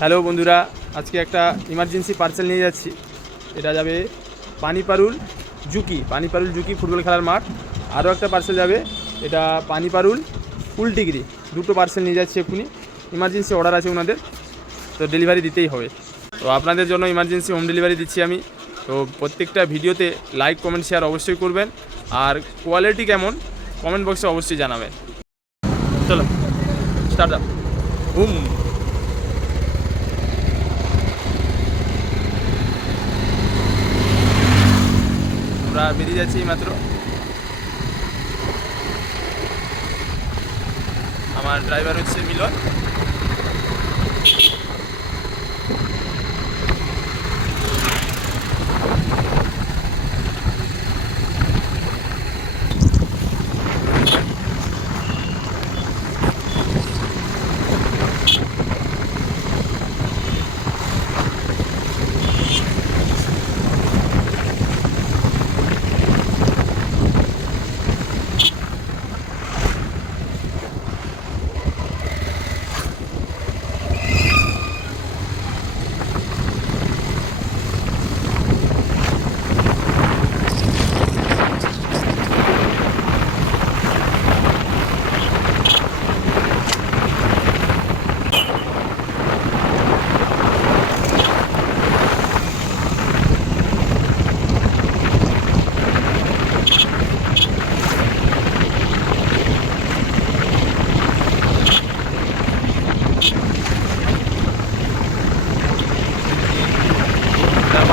Hello বন্ধুরা, আজকে একটা ইমার্জেন্সি পার্সেল নিয়ে যাচ্ছি। এটা যাবে পানিপারুল জুকি ফুটবল খেলার মাঠ। আরও একটা পার্সেল যাবে, এটা পানিপারুল কুলটিগরি। দুটো পার্সেল নিয়ে যাচ্ছি এক্ষুনি। ইমার্জেন্সি অর্ডার আছে ওনাদের, তো ডেলিভারি দিতেই হবে। তো আপনাদের জন্য ইমার্জেন্সি হোম ডেলিভারি দিচ্ছি আমি। তো প্রত্যেকটা ভিডিওতে লাইক কমেন্ট শেয়ার অবশ্যই করবেন, আর কোয়ালিটি কেমন কমেন্ট বক্সে অবশ্যই জানাবেন। চলো স্টার্ট আপ। হুম, আমরা বেরিয়ে যাচ্ছি মাত্র। আমার ড্রাইভার হচ্ছে মিলন।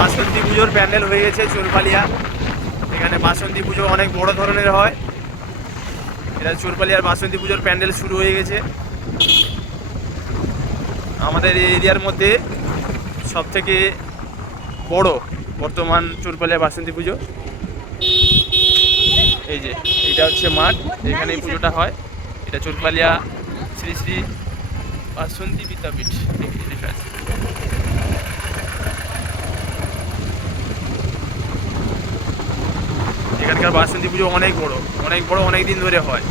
বাসন্তী পুজোর প্যান্ডেল হয়ে গেছে চোরপালিয়া। এখানে বাসন্তী পুজো অনেক বড় ধরনের হয়। এটা চোরপালিয়ার বাসন্তী পুজোর প্যান্ডেল শুরু হয়ে গেছে। আমাদের এই এরিয়ার মধ্যে সবথেকে বড় বর্তমান চোরপালিয়া বাসন্তী পুজো। এই যে এটা হচ্ছে মাঠ, এখানে এই পুজোটা হয়। এটা চোরপালিয়া শ্রী শ্রী বাসন্তী বিদ্যাপীঠ লেখা আছে। এখানকার বাসন্তী পুজো অনেক বড় অনেক দিন ধরে হয়।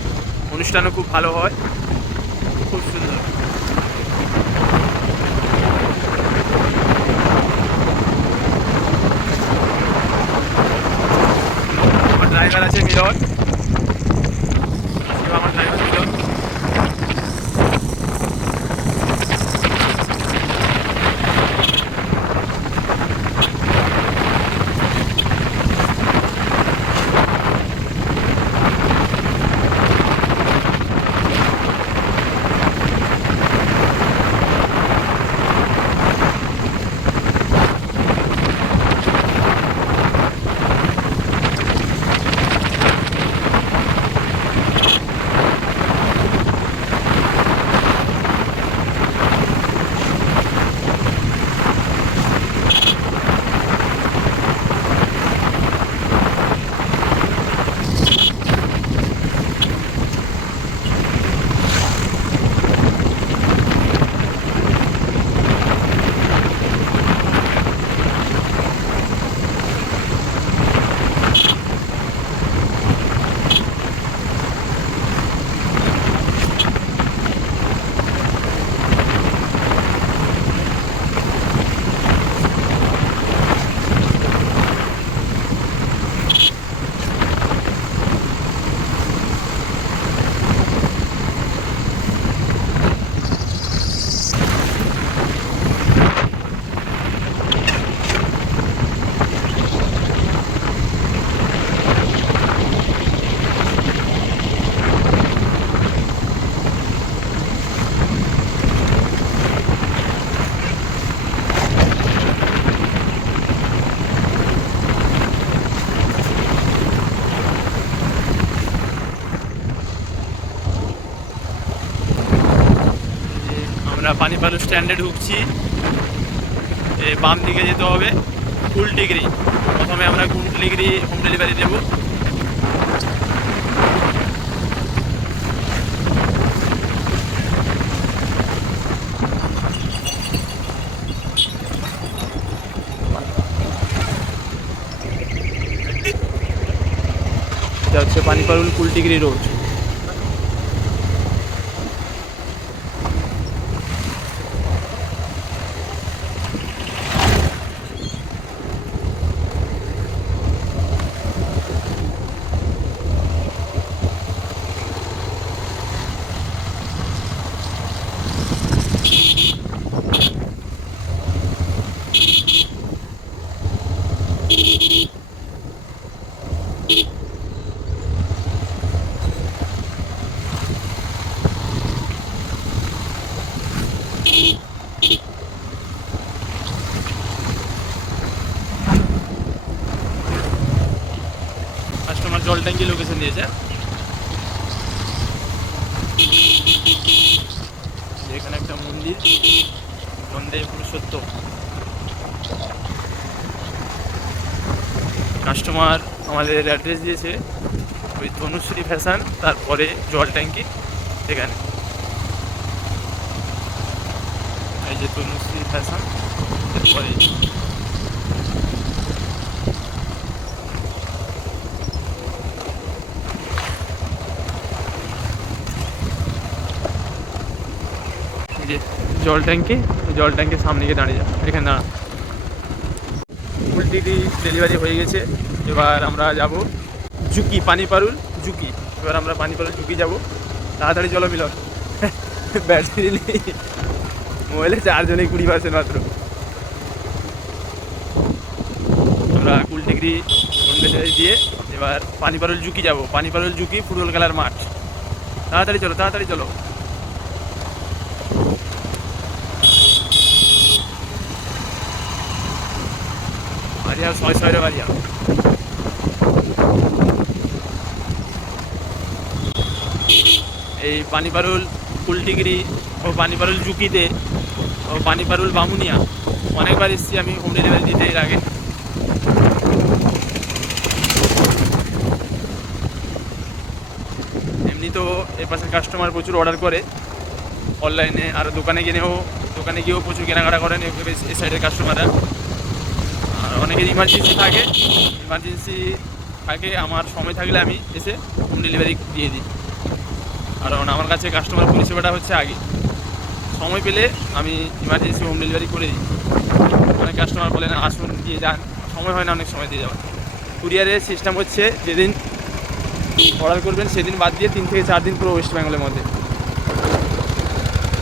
অনুষ্ঠানও খুব ভালো হয়, খুব সুন্দর। আমার ড্রাইভার আছে মিলন। আমার ড্রাইভার মিলন। আমরা পানিপালু স্ট্যান্ডে ঢুকছি। বাম দিকে যেতে হবে কুলটিগরি। প্রথমে আমরা কুলটিগরি হোম ডেলিভারি দেবো। এটা হচ্ছে পানিপারুল কুলটিগরি রোড। দিয়েছে। এখানে একটা মন্দির, বন্দে পুরুষোত্তম। কাস্টমার আমাদের অ্যাড্রেস দিয়েছে ওই তনুশ্রী ফ্যাশন, তারপরে জল ট্যাঙ্কি। এখানে এই যে তনুশ্রী ফ্যাশন, এরপরে এই যে জল ট্যাঙ্কি, জল ট্যাঙ্কির সামনে গিয়ে দাঁড়িয়ে যা, এখানে দাঁড়া। ফুল টিটি ডেলিভারি হয়ে গেছে। এবার আমরা যাব জুকি, পানিপারুল জুকি। এবার আমরা পানিপারুল জুকি যাব। তাড়াতাড়ি চলো মিলন, ব্যাটারি নেই মোবাইলে, চার্জনে 20% মাত্র। আমরা কুলটিগরি হোম ডেলিভারি দিয়ে এবার পানিপারুল জুকি যাব। পানিপারুল জুকি ফুটবল খেলার মাঠ। তাড়াতাড়ি চলো, তাড়াতাড়ি চলো। বাড়িয়া 600 বাড়িয়া। এই পানিপারুল কুলটিগরি ও পানিপারুল জুকিতে ও পানিপারুল বামুনিয়া অনেকবার এসেছি আমি হোম ডেলিভারি দিতে এর আগে। এমনি তো এর পাশের কাস্টমার প্রচুর অর্ডার করে অনলাইনে, আর দোকানে গিয়েও প্রচুর কেনাকাটা করেন এই সাইডের কাস্টমাররা। আর অনেকের ইমার্জেন্সি থাকে, আমার সময় থাকলে আমি এসে হোম ডেলিভারি দিয়ে দিই। কারণ আমার কাছে কাস্টমার পরিষেবাটা হচ্ছে আগে, সময় পেলে আমি ইমার্জেন্সি হোম ডেলিভারি করে দিই। অনেক কাস্টমার বলে না আসুন দিয়ে যান, সময় হয় না অনেক সময় দিয়ে যাওয়ার। কুরিয়ারের সিস্টেম হচ্ছে যেদিন অর্ডার করবেন সেদিন বাদ দিয়ে 3 থেকে 4 দিন পুরো ওয়েস্ট বেঙ্গলের মধ্যে।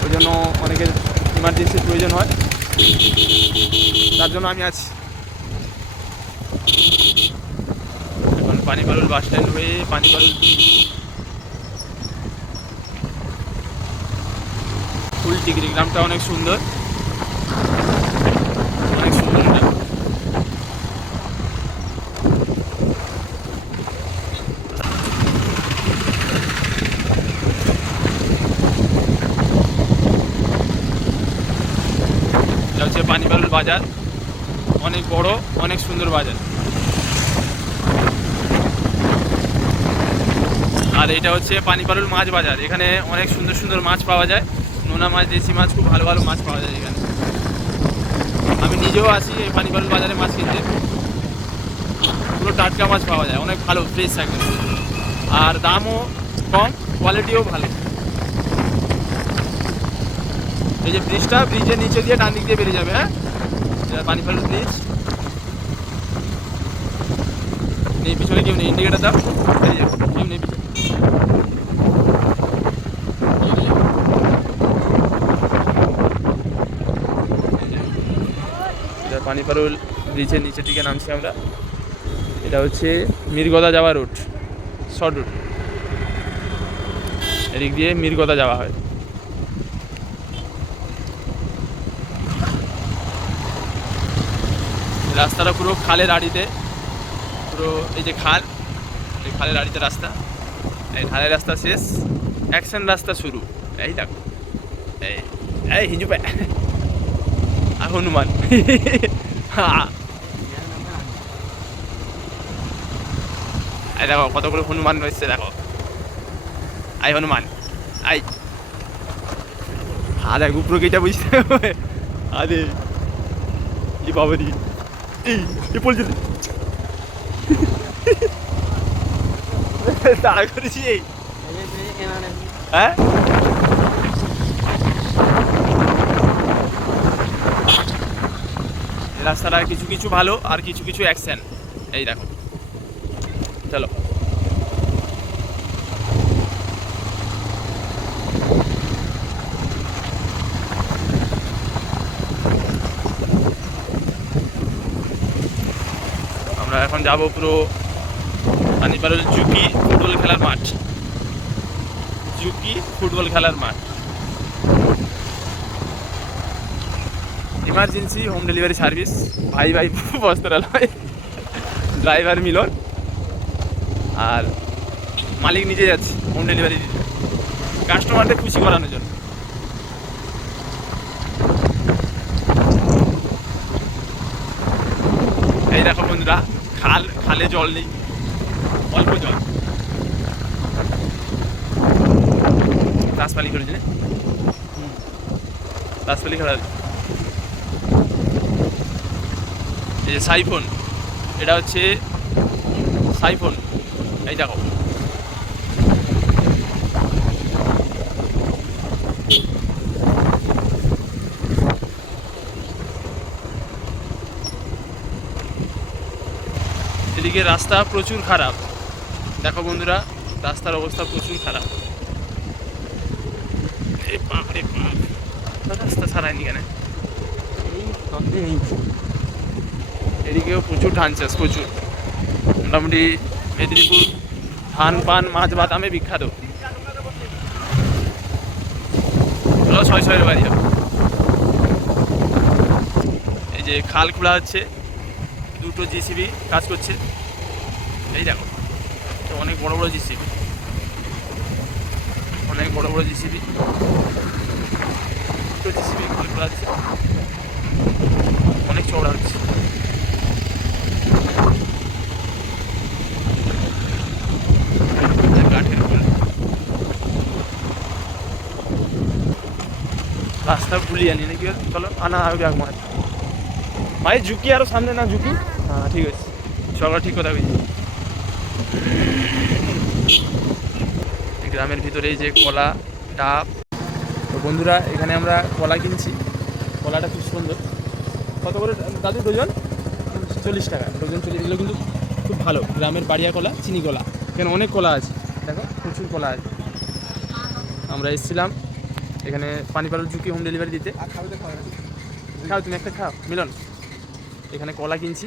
ওই জন্য অনেকের ইমার্জেন্সির প্রয়োজন হয়, তার জন্য আমি আছি। এখন পানিপারুল বাস স্ট্যান্ড হয়ে পানিপারুল কুলটিগরি গ্রামটা অনেক সুন্দর, অনেক সুন্দর। এটা হচ্ছে পানিপারুল বাজার, অনেক বড়, অনেক সুন্দর বাজার। আর এটা হচ্ছে পানিপারুল মাছ বাজার। এখানে অনেক সুন্দর সুন্দর মাছ পাওয়া যায়, নোনা মাছ, দেশি মাছ, খুব ভালো ভালো মাছ পাওয়া যায় এখানে। আমি নিজেও আসি এই পানিপারুল বাজারে মাছ কিনতে। পুরো টাটকা মাছ পাওয়া যায়, অনেক ভালো, ফ্রেশ একদম। আর দামও কম, কোয়ালিটিও ভালো। এই যে ব্রিজের নিচে দিয়ে ডান দিক দিয়ে বেরিয়ে যাবে। হ্যাঁ, এটা পানিপারুল ব্রিজ। নেই পিছনে কেউ নেই, ইন্ডিকেটার দাও, বেরিয়ে যাবে, কেউ নেই পিছনে। পানিপারুল ব্রিজের নিচের দিকে নামছি আমরা। এটা হচ্ছে মিরগদা যাওয়া রুট, শর্ট রুট। এদিক দিয়ে মিরগদা যাওয়া হয়। রাস্তাটা পুরো খালের আড়িতে, পুরো এই যে খাল, এই খালের আড়িতে রাস্তা। এই ঢালের রাস্তা শেষ, অ্যাকশন রাস্তা শুরু। এই দেখো, এই হিজুপে হনুমান। এই দেখো কতগুলো হনুমান রয়েছে, দেখো। আই হনুমান, আই আরে গুপ্র কেটা বুঝতে হবে। আরে এই বাবারি, এই বলছে তাড়া করেছি। হ্যাঁ, রাস্তাটা কিছু কিছু ভালো আর কিছু কিছু অ্যাকশন। এই দেখো, চলো। আমরা এখন যাবো পুরো পানিপারুল জুকি ফুটবল খেলার মাঠ। জুকি ফুটবল খেলার মাঠ। ইমার্জেন্সি হোম ডেলিভারি সার্ভিস, ভাই বস্ত্রালয়, ড্রাইভার মিলন। আর মালিক নিজে যাচ্ছে হোম ডেলিভারি দিতে, কাস্টমারদের খুশি করানোর জন্য। এই দেখো বন্ধুরা, খালে জল নেই, অল্প জল। তাসপালি করেছে তাসপালি খেলা। এই যে সাইফোন, এটা হচ্ছে সাইফোন। এই দেখো এদিকে রাস্তা প্রচুর খারাপ, দেখো বন্ধুরা রাস্তার অবস্থা প্রচুর খারাপ। রাস্তা ছাড়ায়নি কেন, এদিকেও প্রচুর ধান চাষ, প্রচুর। মোটামুটি মেদিনীপুর ধান পান মাছ বাদামে বিখ্যাত। ছয় বাড়ি। এই যে খাল খোলা হচ্ছে, দুটো জিসিবি কাজ করছে। এই দেখো অনেক বড় বড় জিসিবি, অনেক বড় বড় জিসিবি, দুটো জিসিবি খাল খোলা হচ্ছে, অনেক চওড়া হচ্ছে। রাস্তা ভুলিয়ে আনি নাকি, চলো আনা হবে এক মাছ ভাই। ঝুঁকি আরো সামনে না, ঝুঁকি। হ্যাঁ ঠিক আছে, চলো ঠিক কথা বলছি। গ্রামের ভিতরে এই যে কলা ডাব। তো বন্ধুরা এখানে আমরা কলা কিনছি, কলাটা খুব সুন্দর। কত করে দাদু ডজন? 40 টাকা ডজন। 40 এগুলো কিন্তু খুব ভালো গ্রামের বাড়িয়া কলা, চিনি কলা। এখানে অনেক কলা আছে, দেখো প্রচুর কলা আছে। আমরা এসেছিলাম এখানে পানিপাড়ার ঝুঁকি হোম ডেলিভারি দিতে। খাও তুমি একটা খাও মিলন। এখানে কলা কিনছি,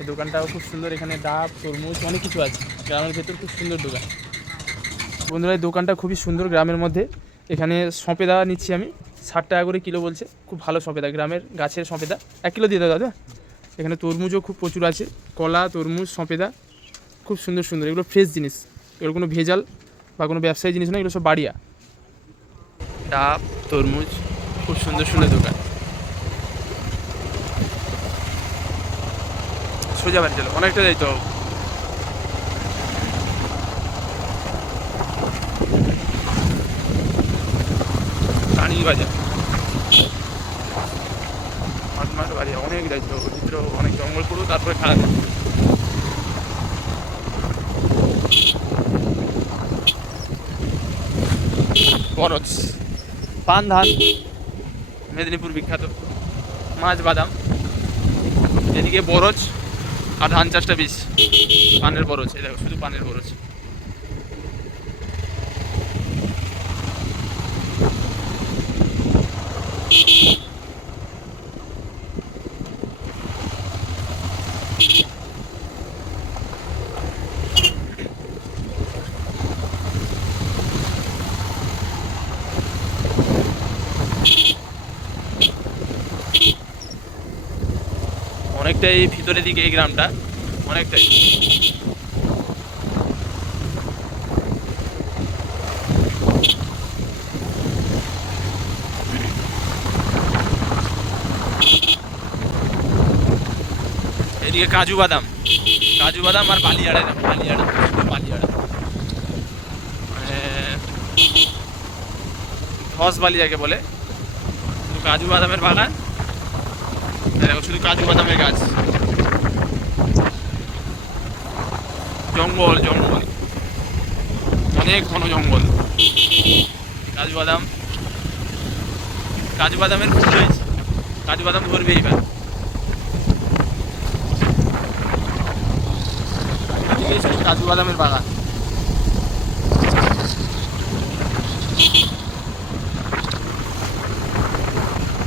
এই দোকানটাও খুব সুন্দর। এখানে ডাব তরমুজ অনেক কিছু আছে, গ্রামের ভেতর খুব সুন্দর দোকান। বন্ধুরা এই দোকানটা খুবই সুন্দর গ্রামের মধ্যে। এখানে সঁপেদা নিচ্ছি আমি, 60 টাকা করে কিলো বলছে। খুব ভালো সঁপেদা, গ্রামের গাছের সঁপেদা। 1 কিলো দিয়ে দাও দাদা। এখানে তরমুজও খুব প্রচুর আছে, কলা তরমুজ সঁপেদা খুব সুন্দর সুন্দর। এগুলো ফ্রেশ জিনিস, এগুলো কোনো ভেজাল বা কোনো ব্যবসায়ী জিনিস না, এগুলো সব বাড়িয়া। ডাব তরমুজ খুব সুন্দর সুন্দর দোকান। সোজা বাড়ি চলো, অনেকটা যাইতো। রানী বাজার মাঠ বাড়ি অনেক দায়িত্ব, ভিতরে অনেক জঙ্গল পুরো, তারপরে খারাপ। বরজ পান ধান মেদিনীপুর বিখ্যাত, মাছ বাদাম। এদিকে বরজ আর ধান চাষটা বেশি, পানের বরজ। এই দেখো শুধু পানের বরজ। অনেকটাই ভিতরের দিকে এই গ্রামটা, অনেকটাই। এদিকে কাজু বাদাম আর বালিয়াড়া। বালিয়াড়া ধস বালি যাকে বলে। কাজু বাদামের বাগান, দেখো শুধু কাজু বাদামের গাছ। জঙ্গল অনেক ঘন জঙ্গল। কাজু বাদামের ফুল হয়েছে, কাজু বাদাম ধরবে এইবার। কাজু বাদামের বাগান।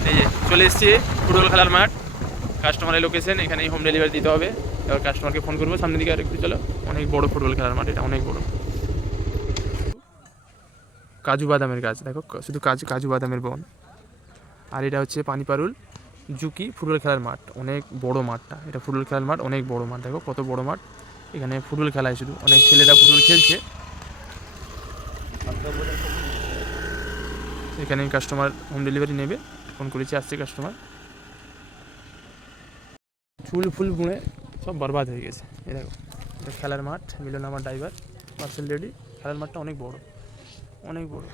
এই যে চলে এসছি ফুটবল খেলার মাঠ, কাস্টমারের লোকেশন। এখানেই হোম ডেলিভারি দিতে হবে। এবার কাস্টমারকে ফোন করবো। সামনের দিকে আর একটু চলো, অনেক বড় ফুটবল খেলার মাঠ, এটা অনেক বড়। কাজু বাদামের গাছ দেখো, শুধু কাজু বাদামের বন। আর এটা হচ্ছে পানিপারুল ঝুঁকি ফুটবল খেলার মাঠ, অনেক বড় মাঠটা। এটা ফুটবল খেলার মাঠ, অনেক বড় মাঠ। দেখো কত বড় মাঠ, এখানে ফুটবল খেলায় শুধু অনেক ছেলেরা ফুটবল খেলছে। এখানে কাস্টমার হোম ডেলিভারি নেবে, ফোন করেছি, আসছে কাস্টমার। চুল ফুল বুঁড়ে সব বরবাদ হয়ে গেছে। এই দেখো, এটা খেলার মাঠ, মিলন আমার ড্রাইভার, পার্সেল রেডি। খেলার মাঠটা অনেক বড়, অনেক বড়।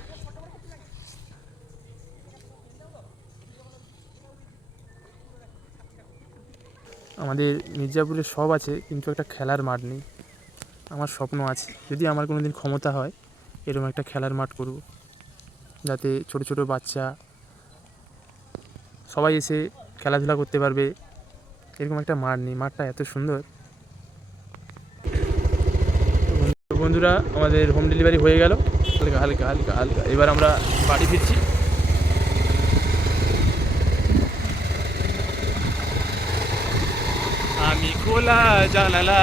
আমাদের মির্জাপুরে সব আছে, কিন্তু একটা খেলার মাঠ নেই। আমার স্বপ্ন আছে, যদি আমার কোনো দিন ক্ষমতা হয় এরকম একটা খেলার মাঠ করব, যাতে ছোট ছোট বাচ্চা সবাই এসে খেলাধুলা করতে পারবে। এরকম একটা মাঠ নেই, মাঠটা এত সুন্দর। তো বন্ধুরা, আমাদের হোম ডেলিভারি হয়ে গেল, হালকা হালকা হালকা হালকা। এবার আমরা বাড়ি ফিরছি। আমি খোলা জানালা,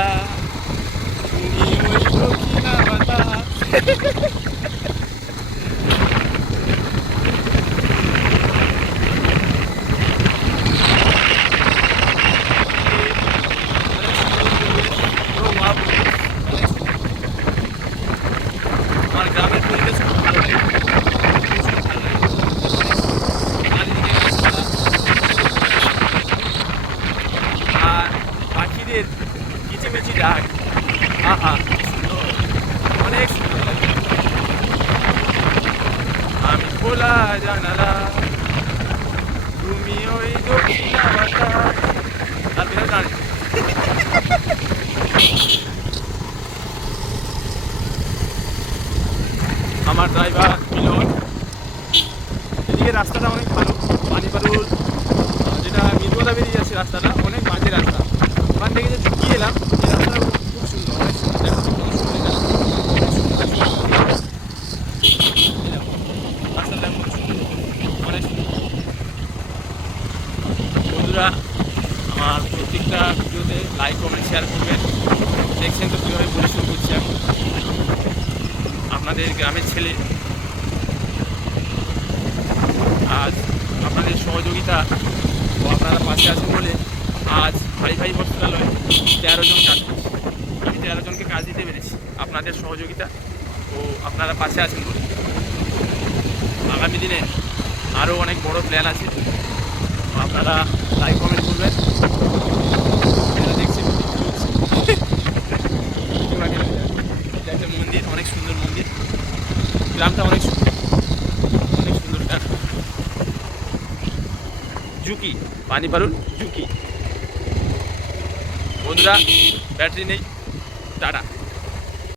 তুমি ওই দক্ষিণা বাতাস। আমার গ্রামের পরিবেশ খুব ভালো লাগে, চারিদিকে গাছপালা আর পাখিদের কিচিমিচি ডাক। আহা, সুন্দর, অনেক সুন্দর লাগে। আমি খোলা জানালা, তুমি ওই দক্ষিণা বাতাস। তারপরে দাঁড়িয়ে আমার ড্রাইভার মিলন। এদিকে রাস্তাটা অনেক ভালো, পানিপারুল যেটা মির্গদা বেরিয়ে যাচ্ছে রাস্তাটা অনেক মাঝে রাস্তা। ওখান থেকে যে ঢুকিয়ে এলাম, এই রাস্তাটা খুব সুন্দর, অনেক সুন্দর। দেখো কত সুন্দর এটা, রাস্তাটা খুব সুন্দর, অনেক সুন্দর। বন্ধুরা, আমার প্রত্যেকটা ভিডিওতে লাইক কমেন্ট শেয়ার করবেন। দেখছেন তো কীভাবে পরিশ্রম করছি আমি, আপনাদের গ্রামের ছেলে। আজ আপনাদের সহযোগিতা ও আপনারা পাশে আছেন বলে আজ ভাই ভাই বস্ত্রালয় 13 জন কাজ করছে। আমি 13 জনকে কাজ দিতে পেরেছি, আপনাদের সহযোগিতা ও আপনারা পাশে আছেন বলে। আগামী দিনে আরও অনেক বড় প্ল্যান আছে, আপনারা লাইক কমেন্ট করবেন। এটা দেখছি এটা একটা মন্দির, অনেক সুন্দর মন্দির, গ্রামটা অনেক সুন্দর, অনেক সুন্দর গ্রাম। ঝুঁকি, পানিপারুল ঝুঁকি। বন্ধুরা, ব্যাটারি নেই, টাটা।